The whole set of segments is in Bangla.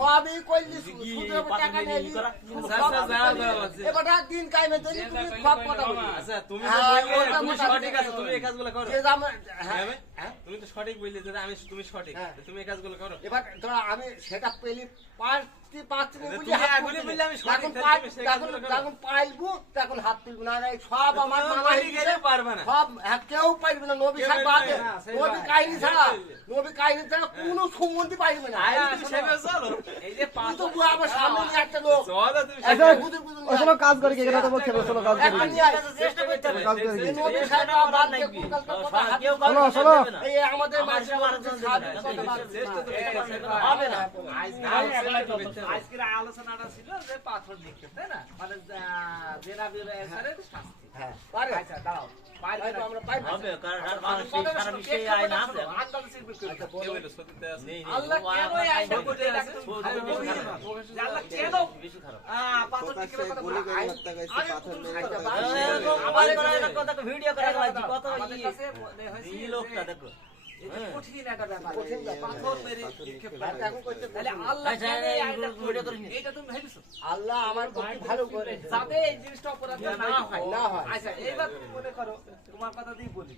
সবই কইলি সুদের উপর টাকা নেই এবার দিন কাইমে তুমি সব কথা বলি। আচ্ছা তুমি তুমি সঠিক আছে, তুমি এই কাজগুলো করো। তুমি তো সঠিক বললে যে তুমি সঠিক, তুমি এই কাজগুলো করো। এবার ধরো আমি সেটা পেলি পাঁচটি তুমি আগুনে বললে আমি সঠিক, তখন পাইলবো তখন হাত তুলবো না, সব আমার মামা গেলে পারবে না, সব কেউ পারবে না, নবী সাহেব বাদে নবী কাহিনী ছাড়া কোনো সম্বন্ধে পাইবে না। এই যে তো আমার সামনে নিয়ে একটা লোক ওসব কাজ করে কি এটা তো বলছে ওসব কাজ করে চেষ্টা করতে হবে। নবী সাহেব বাদে শোনো শোনো এই আমাদের মাঝে হবে না। আজকের আলোচনাটা ছিল যে পাথর নিক্ষেপ, তাই না? মানে জেনাবির এসারের শাস্তি। হ্যাঁ পারে আচ্ছা দাও, আমরা পাইবো হবে কারণ আর মানুষ সারা বিষয়ে আইন আছে। আল্লাহ কেন এই আইনটা করে রাখছে? আল্লাহ কেন বেশি খারাপ। পাথর নিক্ষেপের কথা বলে আমার কথা ভিডিও করা হয়েছে কত আমাদের কাছে মনে হয়েছে এই লোকটা দেখো এটা কঠিন একটা ব্যাপার, কঠিন ব্যাপার। পাথর মেরে নিক্ষেপ করা। এখন করতে তাহলে আল্লাহ আচ্ছা, কেন এই আইনটা ভিডিও করিনি। এটা তুমি ভেবেছো আল্লাহ আমার পক্ষে ভালো করে যাতে এই জিনিসটা অপরাধ না হয়। না হয়। আচ্ছা এইবার তুমি মনে করো, তোমার কথা দিয়ে বলি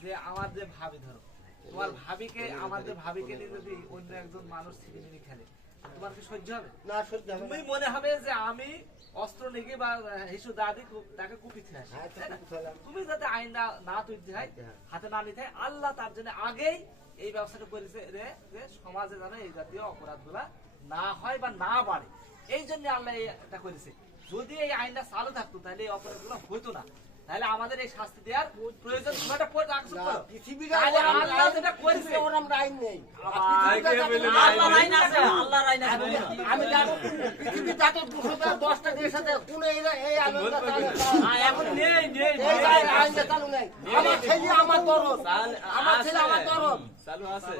যে আমার যে ভাবি, ধরো তোমার ভাবিকে, আমার যে ভাবিকে নিয়ে যদি অন্য একজন মানুষ ছিনিমিনি খেলে, তোমার কি সহ্য হবে? না সহ্য হবে তুমি না। মনে হবে যে আমি অস্ত্র নিয়ে বা হিসু দাদি তাকে কুপিতে আসি, হ্যাঁ, তাই না? কুপিতে তুমি যাতে আইন না তুলতে হয়, হাতে না নিতে হয়, আল্লাহ তার জন্য আগেই এই ব্যবস্থাটা করেছে রে যে সমাজে যেন এই জাতীয় অপরাধগুলা না হয় বা না বাড়ে। এই জন্য আল্লাহ এটা করেছে। যদি এই আইনটা চালু থাকতো তাহলে এই অপরাধগুলো হতো না, তাহলে আমাদের এই শাস্তি দেওয়ার প্রয়োজন ছিল না। না, পৃথিবীর তাহলে আইন আল্লাহ যেটা করেছে, ওর আমরা আইন নেই। আল্লাহর আইন আছে, আল্লাহর আইন আছে। আমি জানো পৃথিবীর যত 210টা দেশ আছে কোন এই আইনটা চালু এখন নেই নেই এই আইনটা চালু নেই। আমার ছেলে আমার দরদ, আমার ছেলে আমার দরদ চালু আছে।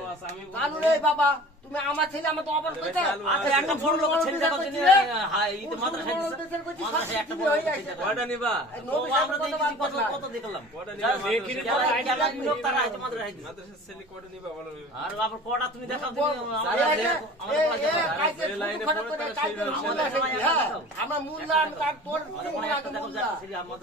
চালু নেই বাবা। তুমি আমার ছেলে আমার তো অপরাধ করতে আচ্ছা একটা বড় লোক ছেলে দেখো যিনি ঈদ মাদ্রাসায় দিচ্ছে মাদ্রাসায় একটা বড় লোক ছেলে দেখো কয়টা নিবা? ও আমরা দেখি কত কত দেখলাম কয়টা নিবা? যারা লোক তারা ঈদ মাদ্রাসায় দিচ্ছে মাদ্রাসার ছেলে কয়টা নিবা বলো? আর আবার পড়া তুমি দেখাও আমার মুল্লা তার তোর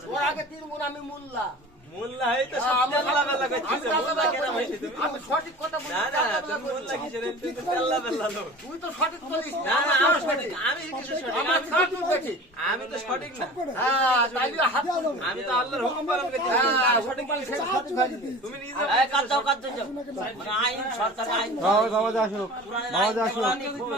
তোর আগে 3 গুণ আমি মুল্লা। মোল্লা এই তো সব আল্লাহ বেল্লা কইছিস, মোল্লা কেন হইছে তুমি? আমি সঠিক কথা বলি। না না তুমি মোল্লা কিসের? তুমি আল্লাহ বেল্লা লোক। তুই তো সঠিক বলিস না না আমি সঠিক, আমি কিসের সঠিক? আমার সঠিক বলছি। আমি তো সঠিক না, হ্যাঁ তাইলে হাত তুলবি। আমি তো আল্লাহর হুকুম পালন করতেছি। হ্যাঁ সঠিক সঠিক বলি সঠিক ভাই। তুমি নিজে কাজ দাও মানে আইন সরকারি আইন বাবা বাবা আসো বাবা আসো কোরআনের